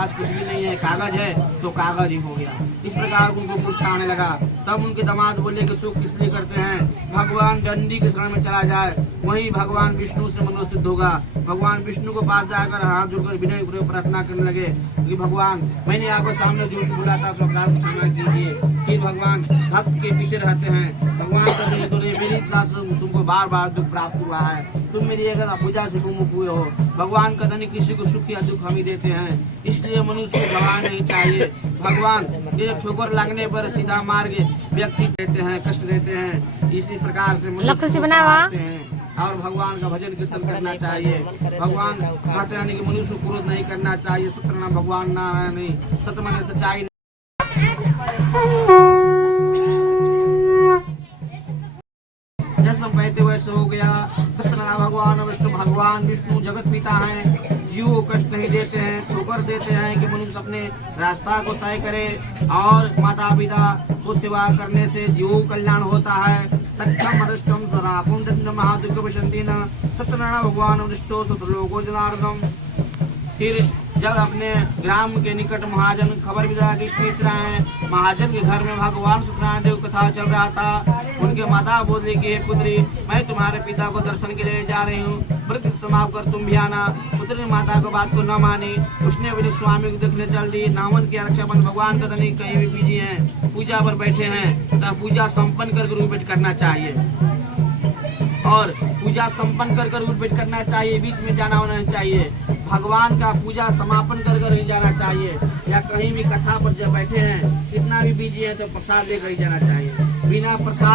आज कुछ भी नहीं है, कागज है तो कागज ही हो गया। इस प्रकार उनको गुस्सा आने लगा। तब उनके दामाद बोले कि सुख किस लिए करते हैं, भगवान डंडी के शरण में चला जाए, वहीं भगवान विष्णु से मनोरथ सिद्ध होगा। भगवान विष्णु को पास जाकर हाथ जोड़कर विनय पूर्वक प्रार्थना करने लगे कि भगवान मैंने आपको सामने झूठ बोला था, सो अपराध को क्षमा कीजिए। फिर भगवान भक्त के पीछे रहते हैं। भगवान कहते हैं मेरी इच्छा से तुमको बार बार दुख प्राप्त हुआ है, तुम मेरी अगर पूजा से विमुख हुए हो। भगवान कहते नहीं किसी को सुख या दुख हम ही देते हैं, इसलिए मनुष्य को घबराना नहीं चाहिए। भगवान ये ठोकर लगने पर सीधा मार्ग व्यक्ति देते हैं, कष्ट देते हैं। इसी प्रकार से मनुष्य को संभालते हैं और भगवान का भजन कीर्तन करना चाहिए। भगवान कहते हैं कि मनुष्य को क्रोध नहीं करना चाहिए। सत्यनारायण भगवान नारायण नहीं, सत्य माने सच्चाई। जैसे हम कहते वैसे हो गया। सत्यनारायण भगवान भगवान विष्णु जगत पिता हैं, जीव को कष्ट नहीं देते हैं, ठोकर देते हैं कि मनुष्य अपने रास्ता को तय करे और माता पिता को सेवा करने से जीव को कल्याण होता है। सत्यम अरिष्टम स्वरापुं दंड महादुर्ग विशंति न सत्यनारायण भगवान अरिष्टो सतलोको जनार्दन। फिर जब अपने ग्राम के निकट महाजन खबर मिला कि मित्र हैं, महाजन के घर में भगवान सत्यनारायण देव कथा चल रहा था। उनके माता बोली कि पुत्री मैं तुम्हारे पिता को दर्शन के लिए जा रही हूँ, व्रत समाप्त कर तुम भी आना। पुत्र ने माता को बात को न मानी, उसने अपने स्वामी को देखने चल दी। नावन की रक्षाबंधन भगवान का नहीं कहीं भी बिजी हैं, पूजा पर बैठे हैं, तो पूजा संपन्न कर उठ करना चाहिए और पूजा संपन्न कर उठ करना चाहिए। बीच में जाना होना चाहिए। भगवान का पूजा समापन कर ही जाना चाहिए, या कहीं भी कथा पर जब बैठे हैं कितना भी बिजी है तो प्रसाद लेकर ही जाना चाहिए। बिना प्रसाद